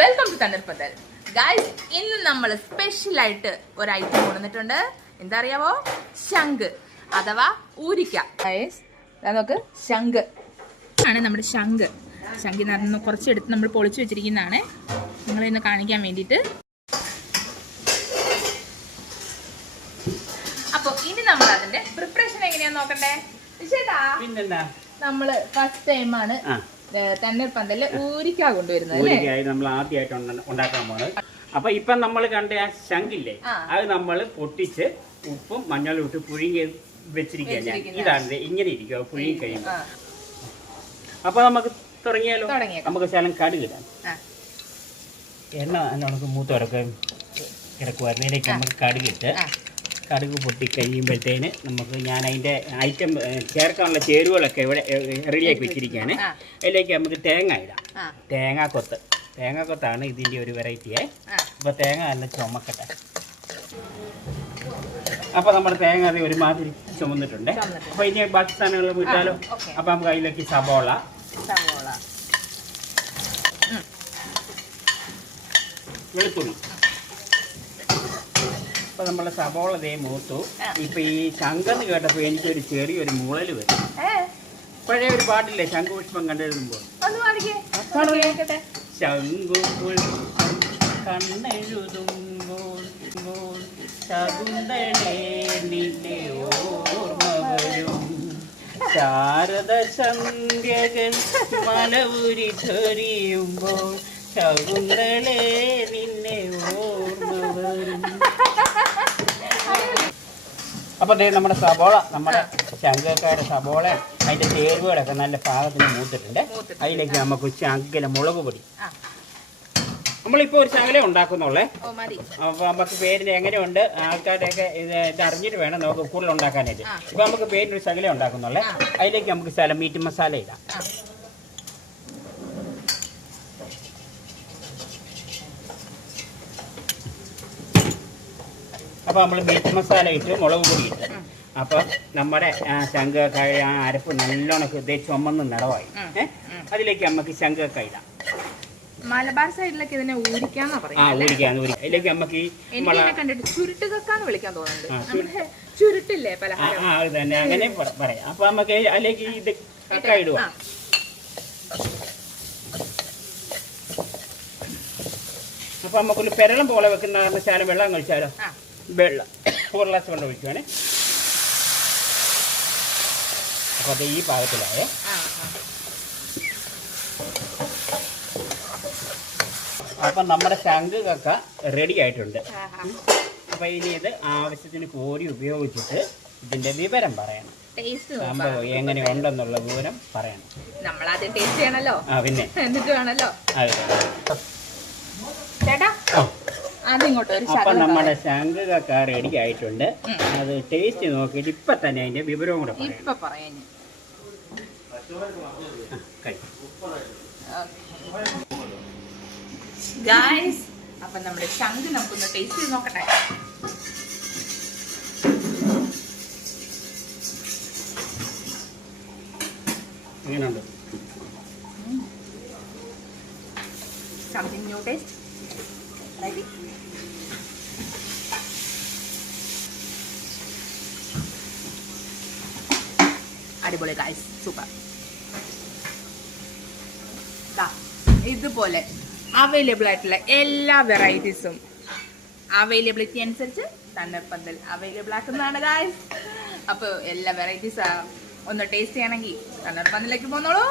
Welcome to തണ്ണീർപ്പന്തൽ guys. ഇന്ന് നമ്മൾ special ആയിട്ട് ഒരു ഐറ്റം കൊണ്ടുവന്നിട്ടുണ്ട്. എന്താ അറിയാവോ? ശംഖ് അഥവാ ഊരിക്ക. ഗൈസ് നോക്ക്, ശംഖ് ആണ് നമ്മുടെ ശംഖ്. ശംഖിൽ നിന്ന് കുറച്ചെടുത്ത് നമ്മൾ പൊളിച്ചു വെച്ചിരിക്കുന്നതാണ് നിങ്ങളിന്ന് കാണിക്കാൻ വേണ്ടിയിട്ട്. അപ്പൊ ഇനി നമ്മൾ അതിന്റെ പ്രിപ്പറേഷൻ എങ്ങനെയാന്ന് നോക്കട്ടെ. നമ്മള് ഫസ്റ്റ് ടൈമാണ് തണ്ണീർപ്പന്തലില് ഊരിക്ക കൊണ്ടുവരുന്നത്. നമ്മൾ ആദ്യമായിട്ട് ഉണ്ടാക്കാൻ പോകുന്നത്. അപ്പൊ ഇപ്പൊ നമ്മൾ കണ്ട ആ ശംഖില്ലേ, അത് നമ്മൾ പൊട്ടിച്ച് ഉപ്പും മഞ്ഞളും ഇട്ട് പുഴുങ്ങി വെച്ചിരിക്കുക. ഇതാണ് ഇങ്ങനെ ഇരിക്കുക പുഴുങ്ങി കഴിയുമ്പോൾ. അപ്പൊ നമുക്ക് തുടങ്ങിയാലോ? നമുക്ക് ശകലം കടുകിടാം. എണ്ണ നമുക്ക് മൂത്തോടൊക്കെ കിടക്കുമായിരുന്നു. ഇതിലേക്ക് നമുക്ക് കടുകിട്ട് കടുക് പൊട്ടി കഴിയുമ്പോഴത്തേന് നമുക്ക് ഞാൻ അതിൻ്റെ ഐറ്റം ചേർക്കാനുള്ള ചേരുവകളൊക്കെ ഇവിടെ റെഡിയാക്കി വെച്ചിരിക്കുകയാണ്. അതിലേക്ക് നമുക്ക് തേങ്ങ ഇടാം. തേങ്ങാക്കൊത്താണ് ഇതിൻ്റെ ഒരു വെറൈറ്റിയെ. അപ്പോൾ തേങ്ങ നല്ല ചുമക്കട്ടെ. അപ്പോൾ നമ്മുടെ തേങ്ങ അത് ഒരുമാതിരി ചുമന്നിട്ടുണ്ട്. അപ്പോൾ ഇനി ബാക്കി സാധനങ്ങൾ വിട്ടാലോ? അപ്പോൾ നമുക്ക് അതിലേക്ക് സബോള, വെളുത്തുള്ളി. അപ്പോൾ നമ്മുടെ സബോള ദേ മൂത്തു. ഇപ്പം ഈ ശംഖെന്ന് കേട്ടപ്പോൾ എനിക്കൊരു ചെറിയൊരു മുളൽ വരും. പഴയ ഒരു പാട്ടില്ലേ, ശംഖുപുഷ്പം കണ്ടെഴുതുമ്പോൾ, ശംഖുപുഷ്പം കണ്ണെഴുതുമ്പോൾ ശകുന്തളേ നിന്നെ ഓർമ്മ വരും, ശാരദ സന്ധ്യകൾ മലവുരി ധരിയുമ്പോൾ ശകുന്തളേ നിന്നെ ഓർമ്മ വരും. അപ്പോൾ ദേ നമ്മുടെ സബോള, നമ്മുടെ ശംഖക്കാരുടെ സബോള അതിൻ്റെ ചേരുവകളൊക്കെ നല്ല പാകത്തിന് മൂത്തിട്ടുണ്ട്. അതിലേക്ക് നമുക്ക് ശകല മുളക് പൊടി. നമ്മളിപ്പോൾ ഒരു ശകലം ഉണ്ടാക്കുന്നുള്ളേ. അപ്പോൾ നമുക്ക് പേരിന് എങ്ങനെയുണ്ട് ആൾക്കാരുടെയൊക്കെ ഇത് അറിഞ്ഞിട്ട് വേണം നമുക്ക് കൂടുതൽ ഉണ്ടാക്കാനായിട്ട്. ഇപ്പോൾ നമുക്ക് പേരിനൊരു ശകലം ഉണ്ടാക്കുന്നുള്ളേ. അതിലേക്ക് നമുക്ക് ശകലം മീറ്റ് മസാല ഇടാം. അപ്പോൾ നമ്മൾ മീറ്റ് മസാല ഇട്ട് മുളക് പൊടി ഇട്ട്, അപ്പം നമ്മുടെ ശംഖക്കായ ആ അരപ്പ് നല്ലോണം ചുമന്ന് നിറവായി. അതിലേക്ക് നമുക്ക് ശംഖക്ക ഇടാം. മലബാർ സൈഡിലൊക്കെ ഇതിനെ ഊരിക്കാന്നാ പറയുന്നത്. അതിലേക്ക് നമുക്ക് ചുരുട്ടുകക്കാന്ന് വിളിക്കാൻ തോന്നുന്നുണ്ട്. ചുരുട്ടില്ലേ പലഹാരം, അത് തന്നെ അങ്ങനെ പറയാം. അപ്പൊ നമുക്ക് അതിലേക്ക് ഇത് കക്ക ഇടുക. അപ്പൊ നമുക്കൊരു പെരളം പോലെ വെക്കുന്ന ശാലം വെള്ളം കഴിച്ചാലോ? വെള്ളം ഒരു ഗ്ലാസ് വെള്ളം ഒഴിക്കുവാണേ. അപ്പോൾ അത് ഈ പാകത്തിലായേ. അപ്പം നമ്മുടെ ശംഖ് കക്ക റെഡി ആയിട്ടുണ്ട്. അപ്പം ഇനി ഇത് ആവശ്യത്തിന് കോരി ഉപയോഗിച്ചിട്ട് ഇതിൻ്റെ വിവരം പറയണം. സംഭവം എങ്ങനെ ഉണ്ടെന്നുള്ള വിവരം പറയണം. നമ്മളാദ്യം ടേസ്റ്റ് ചെയ്യണല്ലോ. പിന്നെ എന്നിട്ട് വേണല്ലോ. അതെ ചേട്ടാ, അപ്പം നമ്മുടെ ശംഖ് കക്ക റെഡി ആയിട്ടുണ്ട്. അത് ടേസ്റ്റ് നോക്കിയിട്ട് ഇപ്പൊ തന്നെ അതിന്റെ വിവരവും കൂടെ പറയാം. ഗായ്സ്, അപ്പം നമ്മുടെ ശംഖ് നമുക്കൊന്ന് ടേസ്റ്റ് ചെയ്ത് നോക്കട്ടെ. എങ്ങനെയുണ്ട്? Something new taste. അടിപൊളി ഗൈസ്, സൂപ്പർ. ഇതുപോലെ അവൈലബിൾ ആയിട്ടുള്ള എല്ലാ വെറൈറ്റീസും അവൈലബിലിറ്റി അനുസരിച്ച് തണ്ണീർപ്പന്തൽ അവൈലബിൾ ആക്കുന്നതാണ് ഗൈസ്. അപ്പോൾ എല്ലാ വെറൈറ്റീസ് ഒന്ന് ടേസ്റ്റ് ചെയ്യണമെങ്കിൽ തണ്ണീർപ്പന്തലിലേക്ക് പോന്നോളൂ.